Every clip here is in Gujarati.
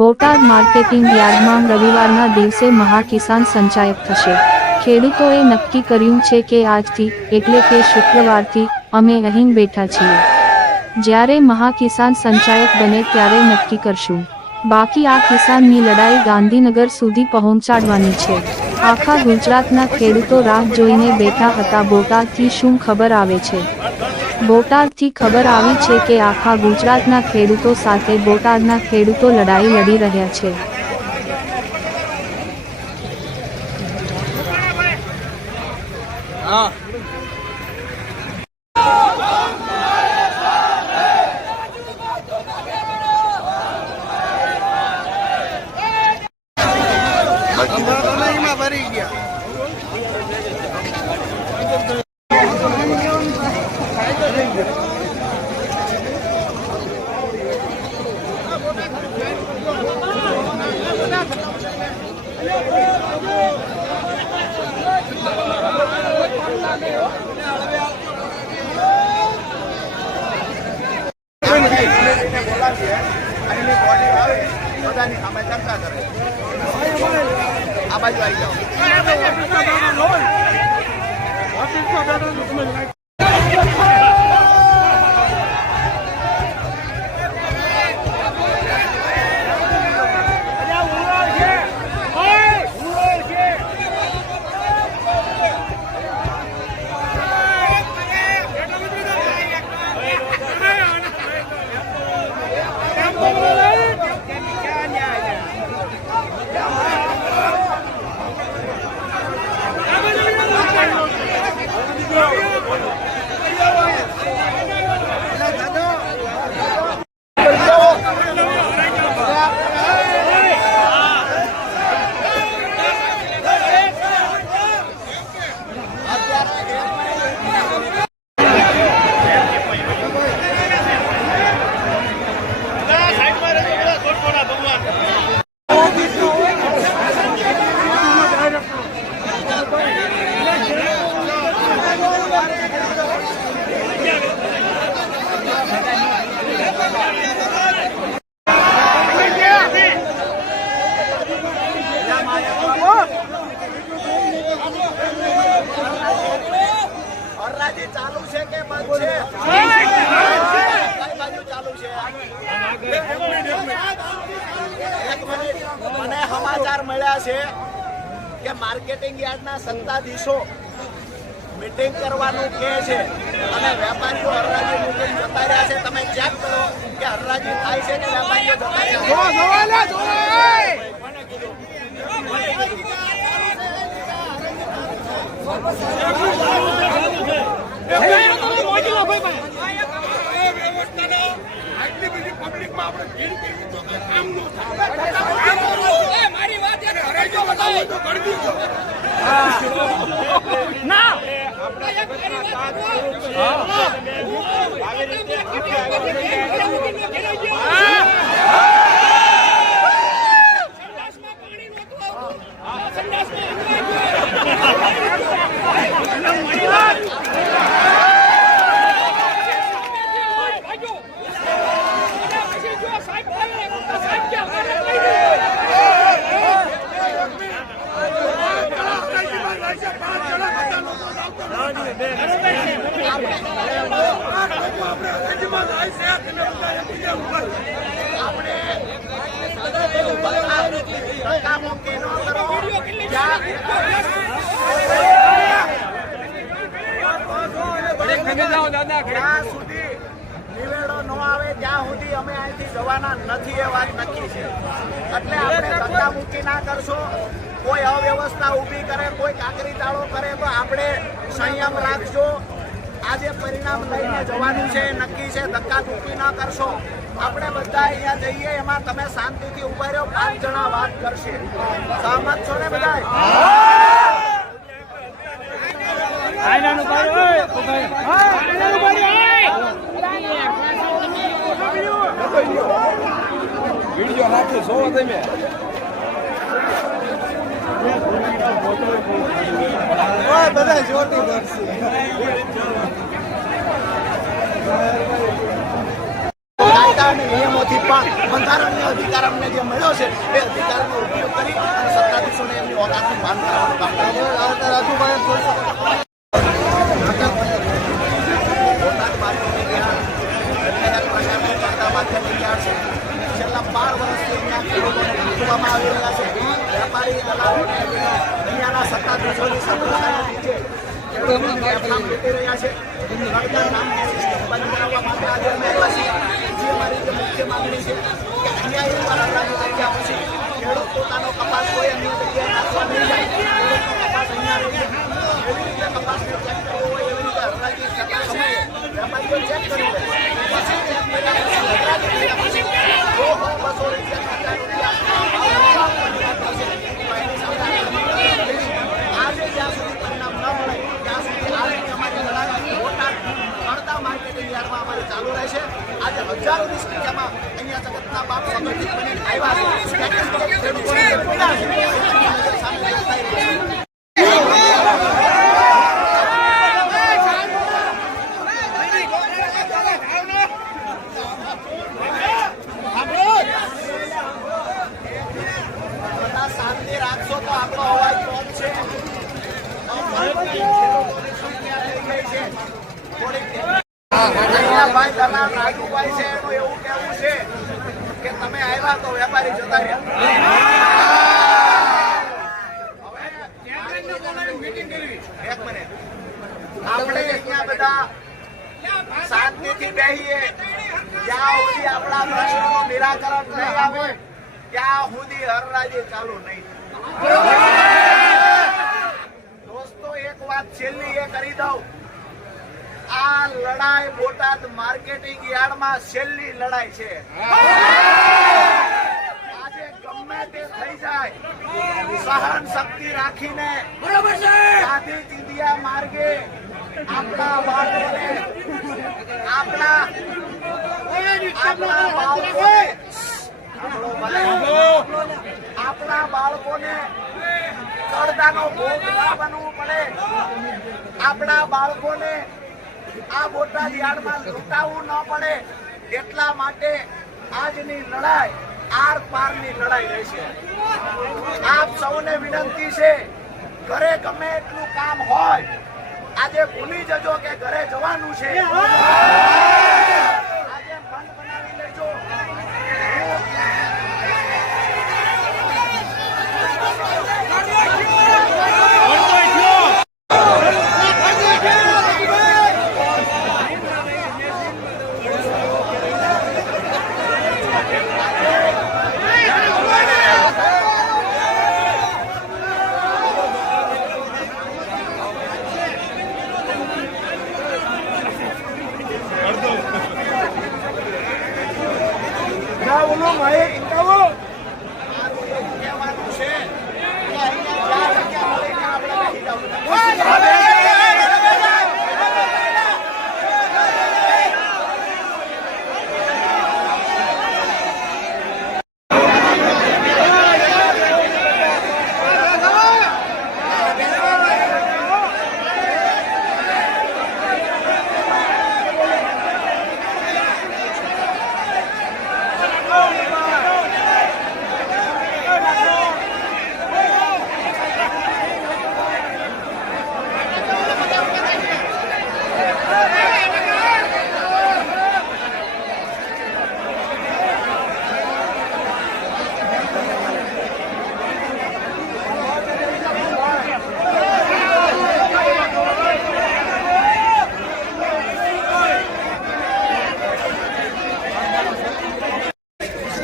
બોટાદ માર્કેટિંગ યાર્ડમાં રવિવારના દિવસે મહાકિસાન સંચાયક થશે। ખેડૂતોએ નક્કી કર્યું છે કે આજથી એટલે કે શુક્રવારથી અમે અહીં બેઠા છીએ। જ્યારે મહાકિસાન સંચાયક બને ત્યારે નક્કી કરશું। બાકી આ કિસાનની લડાઈ ગાંધીનગર સુધી પહોંચાડવાની છે। આખા ગુજરાતના ખેડૂતો રાહ જોઈને બેઠા હતા। બોટાદથી શું ખબર આવે છે? બોટાદથી ખબર આવી છે કે આખા ગુજરાતના ખેડૂતો સાથે બોટાદના ખેડૂતો લડાઈ લડી રહ્યા છે। ચાલુ છે કે બંધ છે? ચાલુ છે। મને સમાચાર મળ્યા છે કે માર્કેટિંગ યાર્ડના સત્તાધીશો મીટિંગ કરવાનું કહે છે અને વેપારીઓ હરરાજી મૂકીને જતા રહ્યા છે। તમે ચેક કરો કે હરરાજી થાય છે કે વેપારીઓ જતા જ્યાં સુધી નિવેડો ન આવે ત્યાં સુધી અમે અહીંથી જવાના નથી, એ વાત નક્કી છે। એટલે આપણે ધક્કા મૂકી ના કરશો। કોઈ અવ્યવસ્થા ઊભી કરે, કોઈ કાકરી ચાળો કરે તો આપણે સંયમ રાખજો। આજે પરિણામ લઈને જવાનું છે, નક્કી છે। ધક્કા મૂકી ના કરશો। આપણે બધા અહીંયા જઈએ એમાં તમે શાંતિથી ઉભા રહ્યો। 5 જણા વાત કરશે। સહમત છો ને બધા? વિડીયો નાખ્યો છો તમે? બધા જોતું કરશે। કાયદા અને નિયમોથી પણ બંધારણીય અધિકાર અમને જે મળ્યો છે એ અધિકારનો ઉપયોગ કરી અને સત્તાધીશોને એમની ઓકાતનું ભાન કરવાનું કામ છેલ્લા 12 વર્ષથી અહીંયા ખેડૂતોને લૂંટવામાં આવી રહ્યા છે. વેપારી દલાલોને દુનિયાના સત્તાધીશોની સત્તાના નીચે ખેડૂતોને બેફામ લૂંટી રહ્યા છે. સરકાર નામની સિસ્ટમ બંધ કરાવવા માટે આજે અમે આવ્યા છીએ. બીજી અમારી જે મુખ્ય માંગણી છે કે અહીંયા એકવાર હરાજી થઈ ગયા પછી ખેડૂત પોતાનો કપાસ કોઈ અન્ય જગ્યાએ નાખવા નહીં જાય. ખેડૂતનો કપાસ અહીંયા રહી જાય. એવી રીતે કપાસને ચેક કરવો હોય એવી રીતે હરાજી થતા સમયે વેપારીઓ ચેક કરી લે. પછી ચેક કર્યા પછી હરાજી થયા પછી 200 રૂપિયા 1000 રૂપિયા આજે જ્યાં સુધી પરિણામ ન મળે ત્યાં સુધી આજની અમારી લડાઈ પડતા માર્કેટિંગ યાર્ડમાં અમારી ચાલુ રહેશે. આજે હજારોની સંખ્યામાં અહીંયા જગતના બાપ સંગઠિત બનીને આવ્યા છે. ખેડૂતોને જે પીડા છે સામે થઈ રહી છે. શાંતિ રાખશો તો આપણો અવાજ પહોંચશે. ભાઈ દલાલ રાજુભાઈ છે એનું એવું કહેવું છે કે તમે આવ્યા તો વેપારી જતા રહ્યા. એક મિનિટ આપણે અહીંયા બધા શાંતિથી બેહીએ. જ્યાં સુધી આપણા પ્રશ્નોનું નિરાકરણ નહીં આવે ત્યાં સુધી હરરાજી ચાલુ નહીં. દોસ્તો એક વાત છેલ્લી એ કરી દઉં, આ લડાઈ બોટાદ માર્કેટિંગ યાર્ડમાં છેલ્લી લડાઈ છે. આજે ગમે તે થઈ જાય સહન શક્તિ રાખીને ગાંધી ચિંધિયા માર્ગે આપણા બાળકોને આપણા બાળકોને કડદાનો ભોગ ના બનવું પડે. આપણા બાળકોને આ બોટાદ યાર્ડમાં લૂંટાવવું ન પડે. એટલા માટે આજની લડાઈ આર પારની લડાઈ રહેશે. આપ સૌને વિનંતી છે, ઘરે ગમે એટલું કામ હોય આજે ભૂલી જજો કે ઘરે જવાનું છે. આજે મન બનાવી લેજો.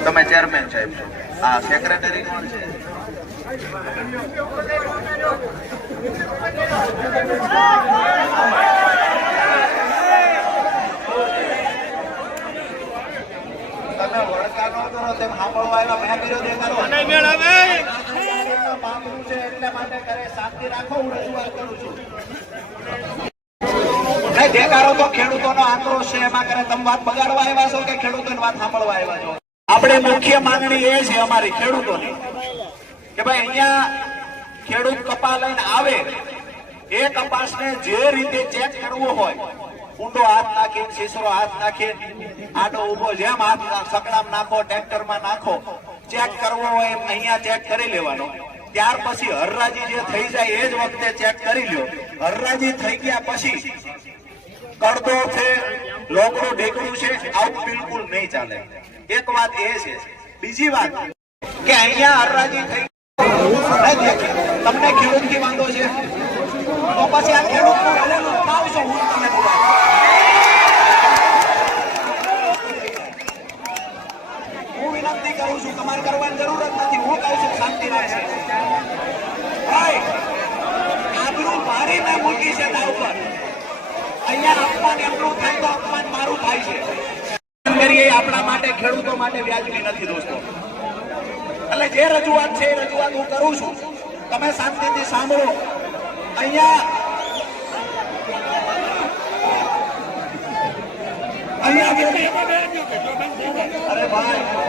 તમે ચેરમેન સાહેબ છો, આ સેક્રેટરી કોણ છે? તમે વળકા ન કરો તેમ સાંભળવા આવ્યા, મેં વિરોધ કરો માગવું છે એટલે માટે કરે. શાંતિ રાખો, હું રજૂઆત કરું છું. દેખાડો તો ખેડૂતોનો આક્રોશ છે, એમાં કરે તમે વાત બગાડવા આવ્યા છો કે ખેડૂતોની વાત સાંભળવા આવ્યા છો? આપણી મુખ્ય માંગણી એ છે અમારી ખેડૂતોની કે ભાઈ અહીંયા ખેડૂત કપાસ લઈને આવે એ કપાસને જે રીતે ચેક કરવો હોય ઊંડો હાથ નાખીને સીસરો હાથ નાખીને આડો ઊભો જેમ હાથ સકડામાં નાખો ટ્રેક્ટરમાં નાખો ચેક કરવો હોય એમ અહીંયા ચેક કરી લેવાનો ત્યાર પછી હરરાજી જે થઈ જાય એ જ વખતે ચેક કરી લ્યો હરરાજી થઈ ગયા પછી કડદો છે લોકડું ઢેકડું છે આવું બિલકુલ નહીં ચાલે એક વાત એ છે બીજી વાત કે અહીંયા હરરાજી થઈ તમને ખેડૂત થી વાંધો છે તો પછી આ ખેડૂત નું ભલેલું લાવશો હું તમને હું વિનંતી કરું છું તમારે કરવાની જરૂર જ નથી હું કહું છું શાંતિ રહેશે આબરૂ મારી મેં મૂકી છે તા ઉપર અહીંયા અપમાન એમનું થાય તો અપમાન મારું થાય છે કરીએ આપણા માટે ખેડૂતો માટે વ્યાજબી નથી દોસ્તો એટલે જે રજૂઆત છે એ રજૂઆત હું કરું છું તમે શાંતિથી સાંભળો અહીંયા અરે ભાઈ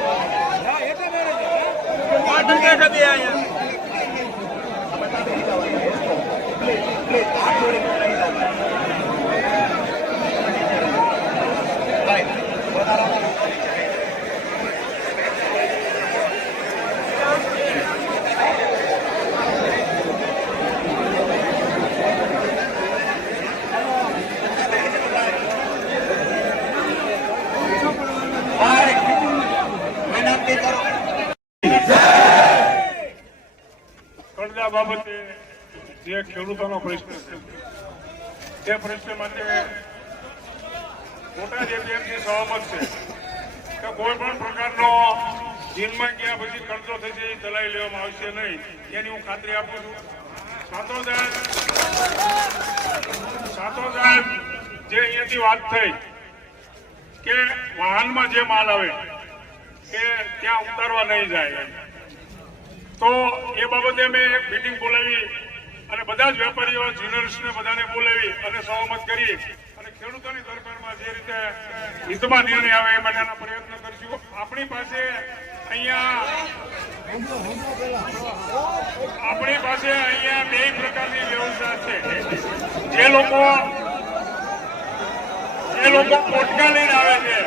કર્જા બાબતે જે ખેડૂતોનો પ્રશ્ન છે તે પ્રશ્ન માટે મોટા જેથી સહમત છે કે કોઈ પણ પ્રકારનો જીનમાં ગયા પછી કર્જો થશે એ ચલાવી લેવામાં આવશે નહીં એની હું ખાતરી આપું છું સાથોસાથ જે અહીંયાથી વાત થઈ કે વાહનમાં જે માલ આવે એ ત્યાં ઉતારવા નહીં જાય તો એ બાબતે મેં એક મિટિંગ બોલાવી અને બધા જ વેપારીઓ જ્યુનિયર્સને બધાને બોલાવી અને સહમત કરી અને ખેડૂતોની દરબારમાં જે રીતે હિતમાં નિર્ણય આવે એ માટેના પ્રયત્ન કરશું આપણી પાસે અહીંયા બે પ્રકારની વ્યવસ્થા છે જે લોકો પોટકા લઈને આવે છે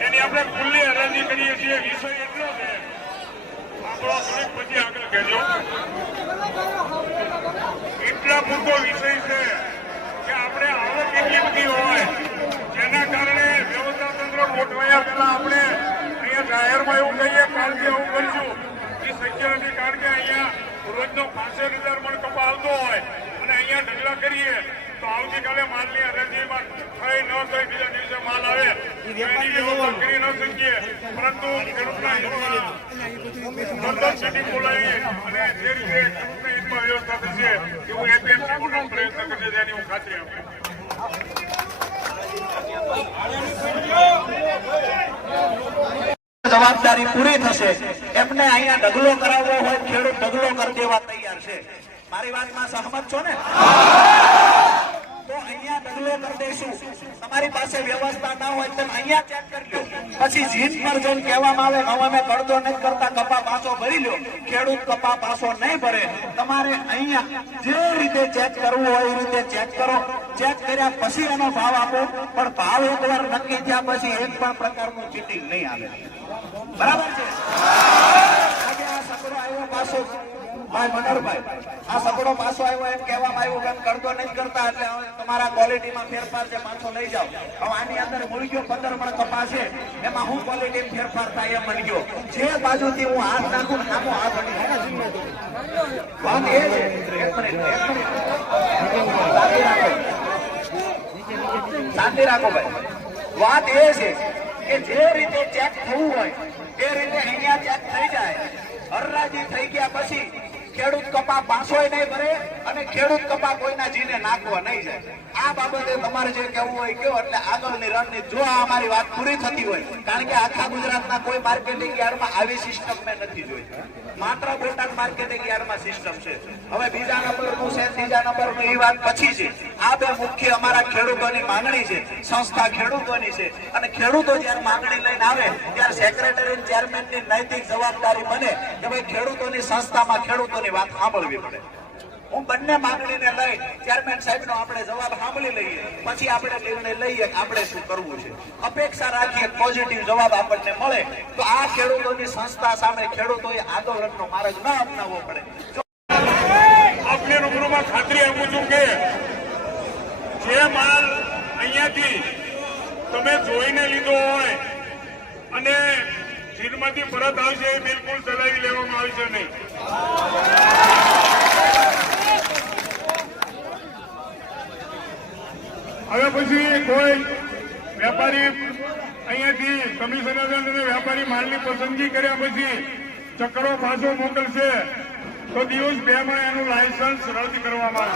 એની આપણે ખુલ્લી હરાજી કરીએ છીએ વિષય એટલો છે આપણો થોડીક પછી આગળ કહેજો એટલા પૂરતો વિષય છે કે આપણે આવક એટલી બધી હોય જેના કારણે વ્યવસ્થા તંત્ર ગોઠવાયા પહેલા આપણે અહીંયા જાહેરમાં એવું કહીએ કાલથી એવું કરશું એ શક્ય નથી કારણ કે અહીંયા રોજનો 65,000 મણ કપા આવતો હોય અને અહીંયા ઢગલા કરીએ તો આવતીકાલે માલની હરાજીમાં થઈ ન થઈ બીજા દિવસે માલ આવે એની વ્યવસ્થા કરી ન શકીએ પરંતુ ખેડૂતના હિતમાં મિટિંગ બોલાવી અને જે રીતે ખેડૂતના હિતમાં વ્યવસ્થા થશે એવું એપીએમસી મોટો પ્રયત્ન કરશે તેની હું ખાતરી આપું જવાબદારી પૂરી થશે એમને અહીંયા ઢગલો કરાવવો હોય ખેડૂત ઢગલો કરી દેવા તૈયાર છે મારી વાતમાં સહમત છો ને તો અહીંયા ઢગલો કરી દઈશું તમારી પાસે વ્યવસ્થા ના હોય તો અહીંયા ચેક કરી લો પછી જીત પર જઈને કહેવામાં આવે હવે અમે કરતો નથી કરતા કપા પાછો ભરી લો ખેડૂત કપા પાછો નહીં ભરે તમારે અહીંયા જે રીતે ચેક કરવું હોય એ રીતે ચેક કરો ચેક કર્યા પછી એનો ભાવ આપો પણ ભાવ એકવાર નક્કી થયા પછી એક પણ પ્રકારનું ચીટિંગ નહીં આવે બરાબર છે આજે આ સકડો આવ્યો પાછો ભાઈ મનોહરભાઈ આ સકડો પાછો આવ્યો એમ કહેવામાં આવ્યું કે કરતો નહીં કરતા એટલે હવે તમારા ક્વોલિટીમાં ફેરફાર છે પાછો લઈ જાઓ હવે આની અંદર મૂળગ્યો 15 મણ કપા છે એમાં હું ક્વોલિટી ફેરફાર થાય એમ મળી ગયો જે બાજુથી હું હાથ નાખું આમો હાથ વાત એ છે શાંતિ રાખો ભાઈ વાત એ છે કે જે રીતે ચેક થવું હોય એ રીતે અહીંયા ચેક થઈ જાય હરરાજી થઈ ગયા પછી ખેડૂત કપા પાછોય નહીં ભરે અને ખેડૂત કપા કોઈના જીને નાખવા નહીં જાય આ બાબતે તમારે જે કહેવું હોય કયો એટલે આગળની રણનીતિ જો આ અમારી વાત પૂરી થતી હોય કારણ કે આખા ગુજરાતના કોઈ માર્કેટિંગ યાર્ડમાં આવી સિસ્ટમ મેં નથી જોઈ માત્ર બોટાદ માર્કેટિંગ યાર્ડમાં સિસ્ટમ છે હવે બીજા નંબરનું છે ત્રીજા નંબરનું એ વાત પછી છે આ બે મુખ્ય અમારા ખેડૂતોની માંગણી છે સંસ્થા ખેડૂતોની છે અને ખેડૂતો જયારે માંગણી લઈને આવે ત્યારે સેક્રેટરી ચેરમેનની નૈતિક જવાબદારી બને કે ભાઈ ખેડૂતોની સંસ્થામાં ખેડૂતોની વાત સાંભળવી પડે હું બંને માંગણીને લઈ ચેરમેન સાહેબનો આપણે જવાબ સાંભળી લઈએ, પછી આપણે નિર્ણય લઈએ કે આપણે શું કરવું છે. અપેક્ષા રાખીએ પોઝિટિવ જવાબ આપણને મળે તો આ ખેડૂતોની સંસ્થા સામે ખેડૂતોએ આંદોલનનો માર્ગ ન અપનાવવો પડે. આપને રૂબરૂમાં ખાતરી આપું છું કે જે માલ અહીંયાથી તમે જોઈને લીધો હોય અને જીરમાંથી પરત આવશે એ બિલકુલ ચલાવી લેવામાં આવશે નહીં. હવે પછી કોઈ વેપારી અહીંયાથી કમિશનર અને વેપારી માલની પસંદગી કર્યા પછી ચક્રો પાછો મોકલશે તો દિવસ 2 માં એનું લાયસન્સ રદ કરવામાં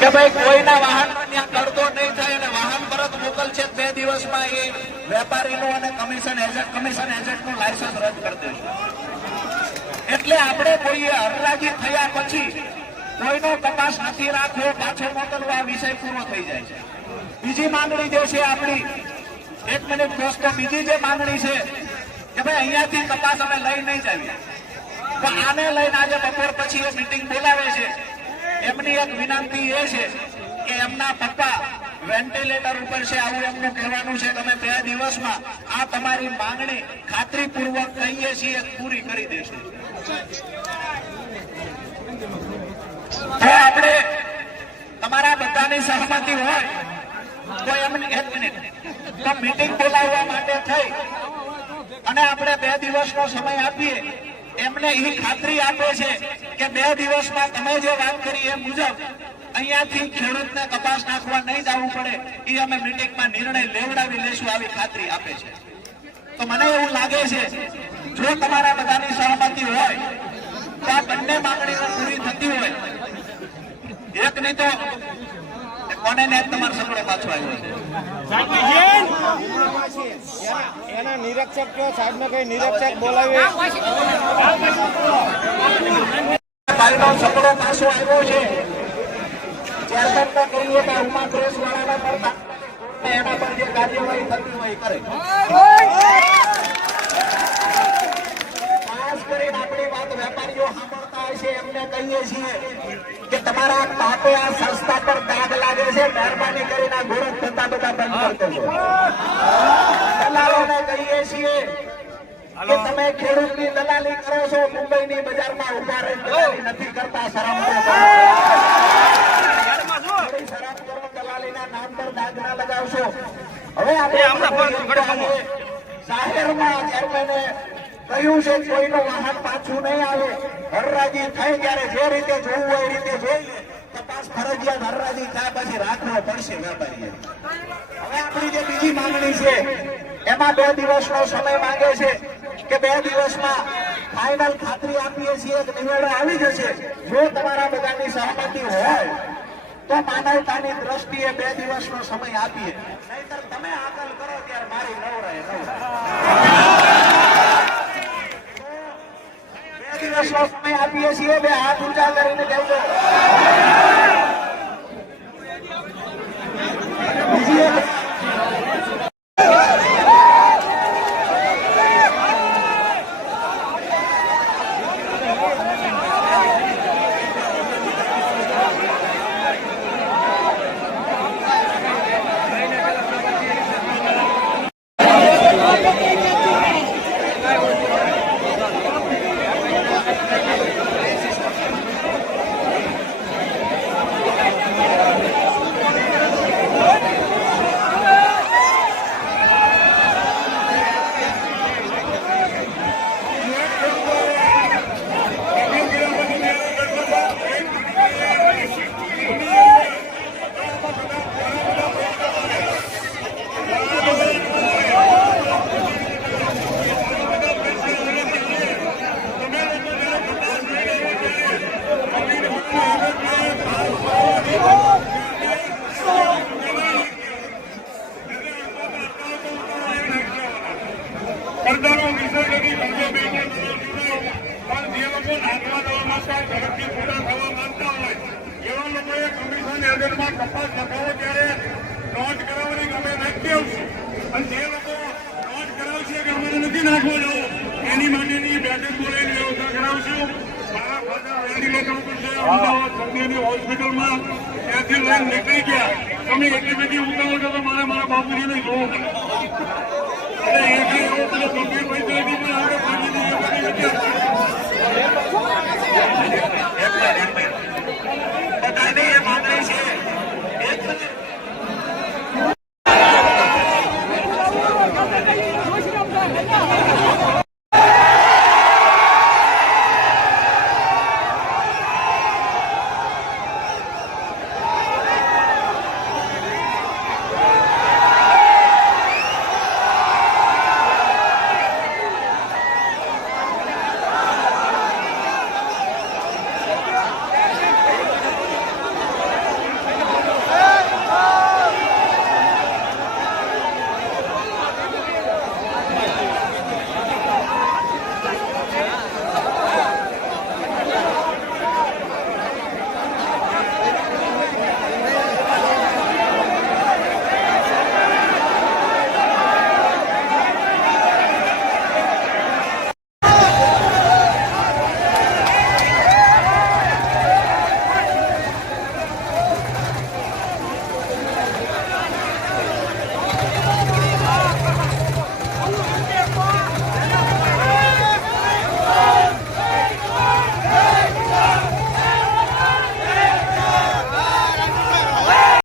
કે ભાઈ કોઈના વાહનમાં ત્યાં તડકો નહીં થાય અને વાહન પરત મોકલશે 2 દિવસમાં એ વેપારીનું અને કમિશન એજન્ટનું લાયસન્સ રદ કરી દેશે. એટલે આપણે કોઈએ હરરાજી થયા પછી કોઈનો તપાસ નથી રાખવો, પાછો મોકલવા વિષય પૂરો થઈ જાય છે. બીજી માંગણી જે છે આપણી, 1 મિનિટ દોસ્તો, બીજી જે માંગણી છે કે ભાઈ અહીંયાથી તપાસ અમે લઈ નહીં જાવીએ, તો આને લઈને આજે બપોર પછી એ મીટિંગ બોલાવે છે. એમની એક વિનંતી એ છે કે એમના પપ્પા વેન્ટિલેટર ઉપર છે, આવું એમનું કહેવાનું છે. તમે 2 દિવસમાં આ તમારી માંગણી ખાતરીપૂર્વક કહીએ છીએ પૂરી કરી દેશે. તો આપણે તમારા બધાની સહમતિ હોય તો એમને 1 મિનિટ તો મીટિંગ બોલાવવા માટે થઈ અને આપણે 2 દિવસનો સમય આપીએ. એમને એ ખાતરી આપે છે કે 2 દિવસમાં તમે જે વાત કરી એ મુજબ અહીંયાથી ખેડૂતને કપાસ નાખવા નહીં જવું પડે, એ અમે મીટિંગમાં નિર્ણય લેવડાવી લેશું, આવી ખાતરી આપે છે. તો મને એવું લાગે છે જો તમારા બધાની સહમતિ હોય તો આ બંને માંગણીઓ પૂરી થતી હોય. એક નહીં તો કોને ને તમારો સગડો પાછો આવ્યો છે. એના નિરીક્ષક કયો સાહેબ ને કઈ નિરીક્ષક બોલાવે. ભાઈનો સગડો પાછો આવ્યો છે. ચેરમેન ને કહીએ કે ઉમા પ્રેસ વાળાને પડતા એના પર જે કાર્યવાહી થતી હોય કરે. ખાસ કરીને આપણી વાત વેપારીઓ સાંભળતા હશે, એમને કહીએ છીએ કે તમારા પાપે આ સંસ્થા પર દાગ લાગે છે, મહેરબાની કરીને આ ગોરખ ધંધા બધા બંધ કરી દેજો. દલાલોને કહીએ છીએ કે તમે ખેડૂતની દલાલી કરો છો, મુંબઈની બજારમાં ઉભા રહી દલાલી નથી કરતા, શરમ કરો. શરમ કરો, દલાલીના નામ પર દાગ ના લગાવશો. હવે આપણે જાહેરમાં ચેરમેને કહ્યું છે કોઈનું વાહન પાછું નહીં આવે. હરરાજી થાય ત્યારે જે રીતે જોવું હોય એ રીતે જોઈ લે. તપાસ ફરજિયાત હરરાજી થાય પછી રાખવો પડશે વેપારીએ. હવે આપણી જે બીજી માંગણી છે એમાં 2 દિવસનો સમય માંગે છે કે 2 દિવસમાં ફાઇનલ ખાતરી આપીએ છીએ કે નિવેડો આવી જશે. જો તમારા બધાની સહમતિ હોય તો માનવતાની દ્રષ્ટિએ 2 દિવસનો સમય આપીએ, નહીતર તમે આકલ કરો ત્યારે મારી નવરાય. 2 દિવસનો સમય આપીએ છીએ. 2 હાથ ઊંચા કરીને કહેજો. બીજી એક પડદાનો વિષય નથી, પડદો બેઠો પણ જે લોકો નાખવા દેવા માંગતા ઝડપથી પૂરા થવા માંગતા હોય એવા લોકોએ કમિશન એજન્ટમાં કપાસ લખાવો ત્યારે નોંધ કરાવવાની ગમે ત્યાંથી લઈને નીકળી ગયા તમે એટલી બધી ઉતાવળ કરો મારે મારા બાપુજીને જોવું પડે એટલે એ કઈ એવો પેલો ગંભીરભાઈ તો એની પણ આપણે પહોંચી દઈએ